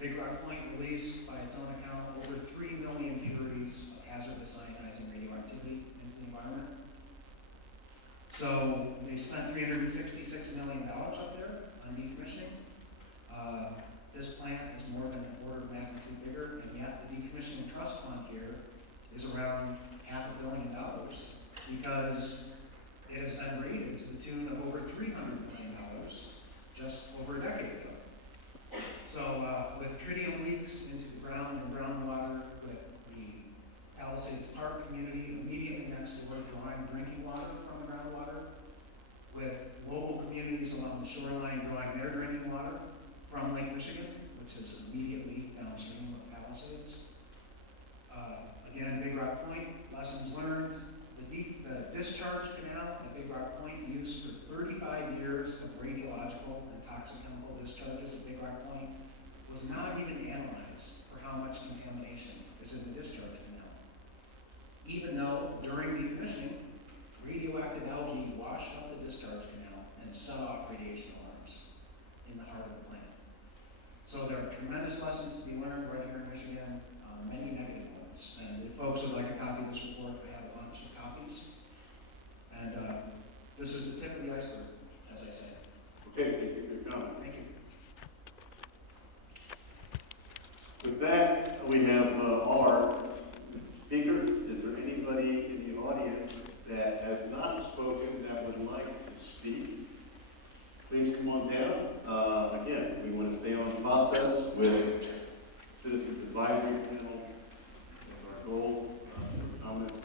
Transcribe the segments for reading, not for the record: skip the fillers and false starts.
Big Rock Point released, by its own account, over 3 million curies of hazardous ionizing radioactivity into the environment. So they spent $366 million up there on decommissioning. This plant is more than an order of magnitude bigger, and yet the decommissioning trust fund here is around $500 million because it has been rated to the tune of over $300 million just over a decade ago. So with tritium leaks into the ground and groundwater, with the Palisades Park community immediately next door drawing drinking water from the groundwater, with local communities along the shoreline drawing their drinking water from Lake Michigan, which is immediately downstream of Palisades. Again, Big Rock Point, lessons learned. The discharge canal at Big Rock Point used for 35 years of radiological and toxic chemical discharges at Big Rock Point was not even analyzed for how much contamination is in the discharge canal. Even though during decommissioning, radioactive algae washed up the discharge canal and set off radiation alarms in the heart of the plant. So there are tremendous lessons to be learned right here in Michigan, many negative ones. And if folks would like a copy of this report, I have a bunch of copies. And this is the tip of the iceberg, as I say. Okay, thank you for your comment. Thank you. With that, we have all our speakers. Is there anybody in the audience that has not spoken that would like to speak? Please come on down. Again, we want to stay on process with Citizens Advisory Panel. That's our goal. Comments on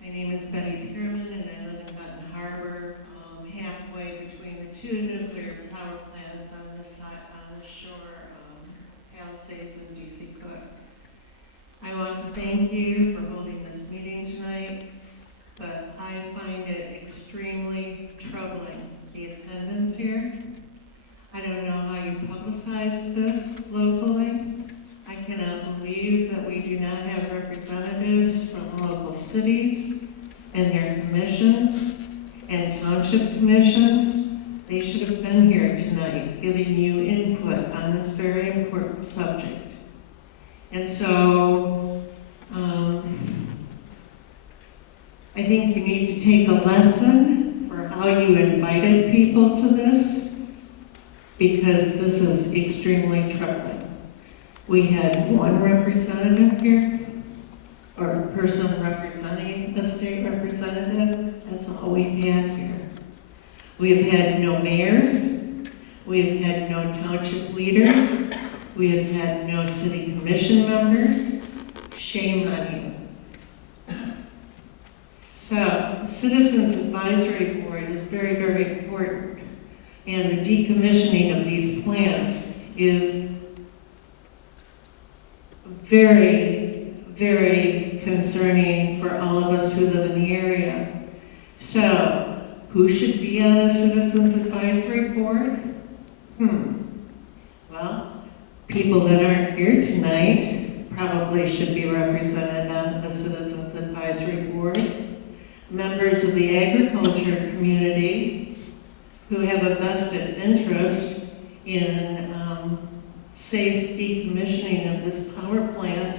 My name is Betty Pearman, and I live in Hutton Harbor, halfway between the two nuclear power plants on this side, on the shore, Palisades and DC Cook. I want to thank you for holding this meeting tonight, but I find it extremely troubling, the attendance here. I don't know how you publicize this locally. I cannot believe that we do not have representatives from local cities and their commissions and township commissions. They should have been here tonight giving you input on this very important subject. And so, I think you need to take a lesson for how you invited people to this, because this is extremely troubling. We had one representative here, or a person representing a state representative. That's all we've had here. We have had no mayors. We have had no township leaders. We have had no city commission members. Shame on you. So, Citizens Advisory Board is very, very important. And the decommissioning of these plants is very, very concerning for all of us who live in the area. So, who should be on a Citizens Advisory Board? Well, people that aren't here tonight probably should be represented on the Citizens Advisory Board. Members of the agriculture community who have a vested interest in safe decommissioning of this power plant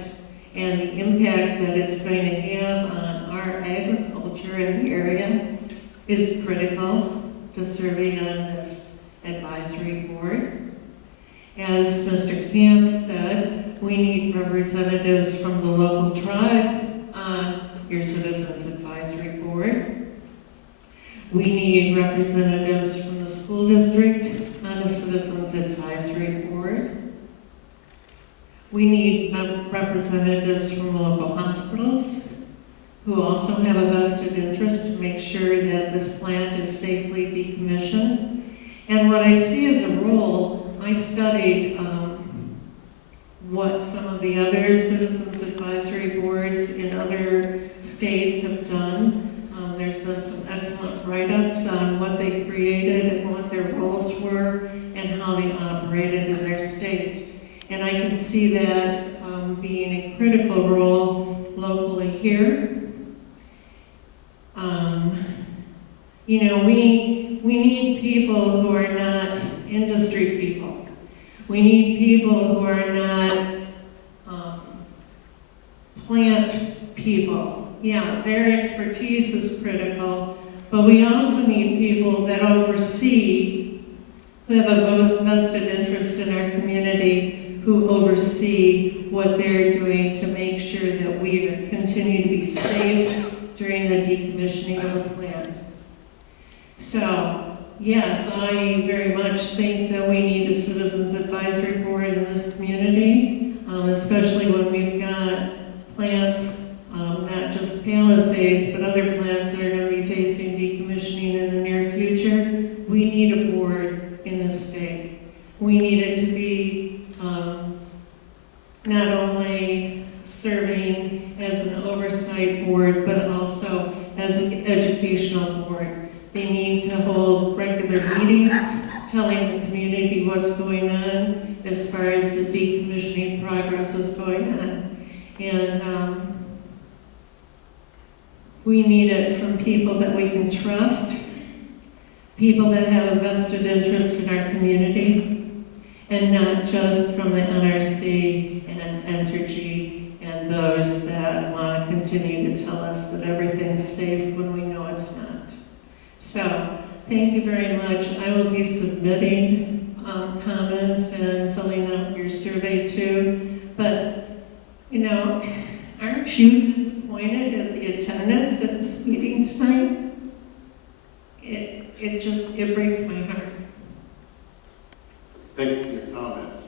and the impact that it's going to have on our agriculture in the area is critical to serving on this advisory board. As Mr. Camp said, we need representatives from the local tribe on your Citizens Advisory Board. We need representatives from the school district on the Citizens Advisory Board. We need representatives from local hospitals who also have a vested interest to make sure that this plant is safely decommissioned. And what I see as a role, I studied what some of the other Citizens Advisory Boards in other states write-ups on what they created and what their roles were and how they operated in their state. And I can see that being a critical role locally here. You know, we need people who are not industry people. We need people who are not plant people. Yeah, their expertise is critical, but we also need people that oversee, who have a vested interest in our community, who oversee what they're doing to make sure that we continue to be safe during the decommissioning of the plant. So, yes, I very much think that we need a citizens advisory board in this community, especially when we've got plants, not just Palisades, but other plants that are going to be facing decommissioning in the near future. We need a board in this state. We need it to be not only serving as an oversight board, but also as an educational board. They need to hold regular meetings, telling the community what's going on as far as the decommissioning progress is going on. And we need it from people that we can trust, people that have a vested interest in our community, and not just from the NRC and Entergy and those that want to continue to tell us that everything's safe when we know it's not. So, thank you very much. I will be submitting comments and filling out your survey too. But, you know, aren't you disappointed at the attendance at this meeting tonight? It breaks my heart. Thank you for your comments.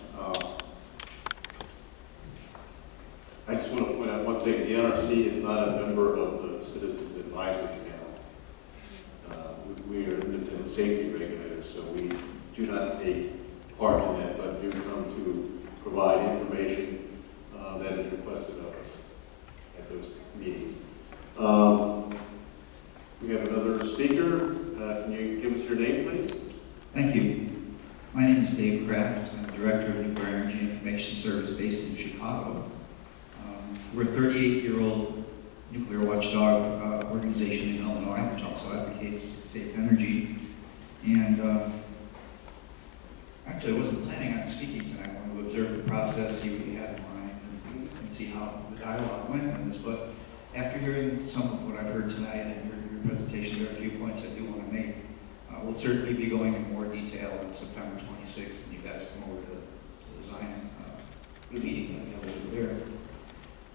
I just want to point out one thing. The NRC is not a member of the Citizens Advisory Panel. We are independent safety regulators, so we do not take part in that, but do come to provide information that is requested of us at those meetings. We have another speaker. Can you give us your name, please? Thank you. My name is Dave Kraft. I'm the Director of Nuclear Energy Information Service based in Chicago. We're a 38-year-old nuclear watchdog organization in Illinois, which also advocates safe energy. And actually, I wasn't planning on speaking tonight. I wanted to observe the process, see what you had in mind, and see how the dialogue went on this. But after hearing some of what I've heard tonight and your presentation, there are a few points I do want to make. We'll certainly be going in more detail on September 26th when you guys come over to the Zion meeting that we have over there.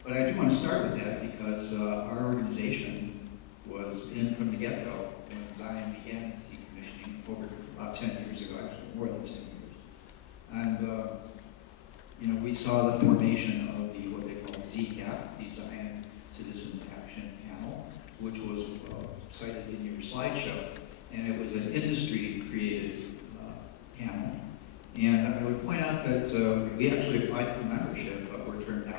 But I do want to start with that because our organization was in from the get-go when Zion began its decommissioning over about 10 years ago, actually more than 10 years. And, you know, we saw the formation of the, what they call ZCAP, the Zion Citizens Action Panel, which was cited in your slideshow. And it was an industry-created panel. And I would point out that we actually applied for membership, but were turned down,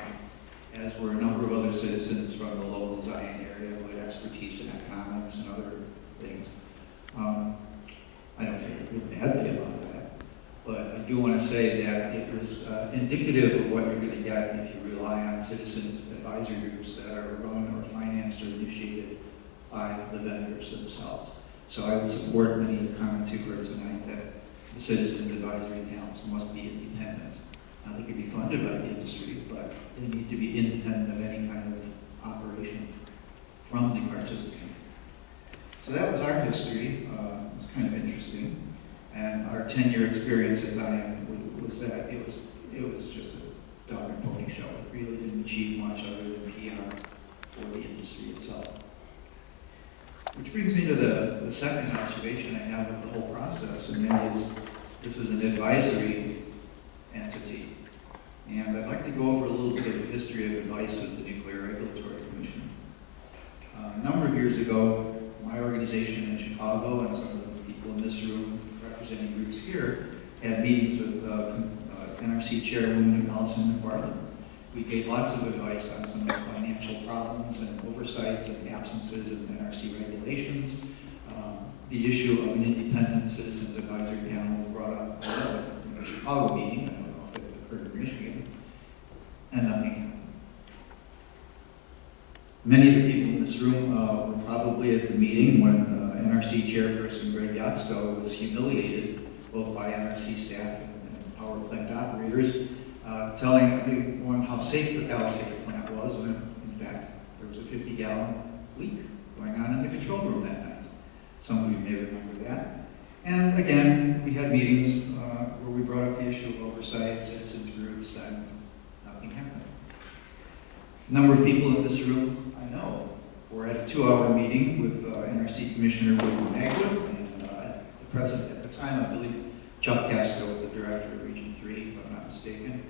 as were a number of other citizens from the local Zion area who had expertise in economics and other things. I don't feel badly about that, but I do want to say that it was indicative of what you're going to get if you rely on citizens advisory groups that are run or financed or initiated by the vendors themselves. So I would support many of the comments you heard tonight that the citizens advisory panels must be independent. They can be funded by the industry, but they need to be independent of any kind of operation from the participant. So that was our history. It was kind of interesting. And our 10-year experience at Zion was that it was just a dog and pony show. It really didn't achieve much other than PR for the industry itself. Which brings me to the second observation I have of the whole process, and that is this is an advisory entity. And I'd like to go over a little bit of the history of advice with the Nuclear Regulatory Commission. A number of years ago, my organization in Chicago and some of the people in this room representing groups here had meetings with NRC Chairwoman Allison McFarland. We gave lots of advice on some of the financial problems and oversights and absences of NRC regulations. the issue of an independent citizens advisory panel was brought up in the Chicago meeting. I don't know if it occurred in Michigan, and nothing happened. Many of the people in this room were probably at the meeting when NRC chairperson Greg Yatsko was humiliated both by NRC staff and power plant operators, telling everyone how safe the Palisades plant was, when in fact there was a 50-gallon leak going on in the control room that night. Some of you may remember that. And again, we had meetings where we brought up the issue of oversight, citizens groups, and nothing happened. A number of people in this room I know were at a 2-hour meeting with NRC Commissioner William Magwood and the president at the time, I believe Chuck Castro was the director of Region 3, if I'm not mistaken,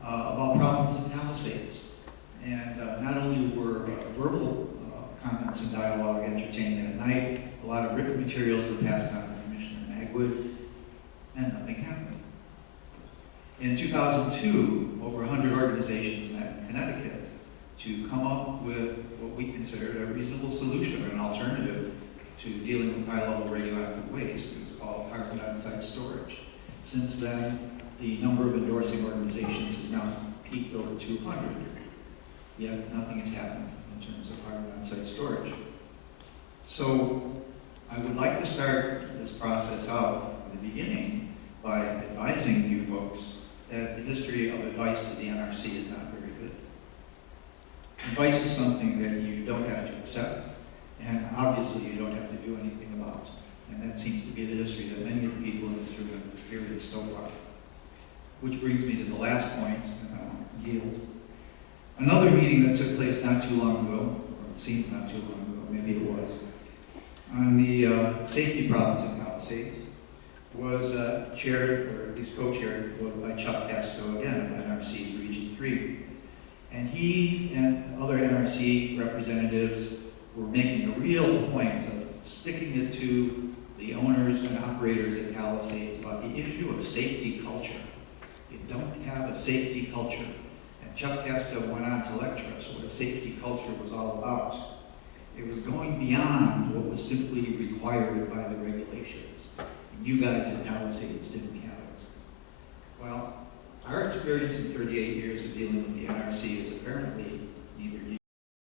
about problems in Palisades. And not only were verbal comments and dialogue entertained that night, a lot of written materials were passed on to Commissioner Magwood, and nothing happened. In 2002, over 100 organizations met in Connecticut to come up with what we considered a reasonable solution or an alternative to dealing with high-level radioactive waste. It was called carbon dioxide storage. Since then, the number of endorsing organizations has now peaked over 200, yet nothing has happened in terms of carbon dioxide storage. So I would like to start this process out in the beginning by advising you folks that the history of advice to the NRC is not very good. Advice is something that you don't have to accept, and obviously you don't have to do anything about. And that seems to be the history that many of the people in this room have experienced so far. Which brings me to the last point, and I'll yield. Another meeting that took place not too long ago, or it seemed not too long ago, maybe it was, on the safety problems in Palisades, was chaired, or at least co-chaired, by Chuck Castro, again, of NRC's Region 3. And he and other NRC representatives were making a real point of sticking it to the owners and operators at Palisades about the issue of safety culture. You don't have a safety culture. And Chuck Castro went on to lecture us what a safety culture was all about. It was going beyond what was simply required by the regulations. And you guys at Palisades didn't have it. Well, our experience in 38 years of dealing with the NRC is apparently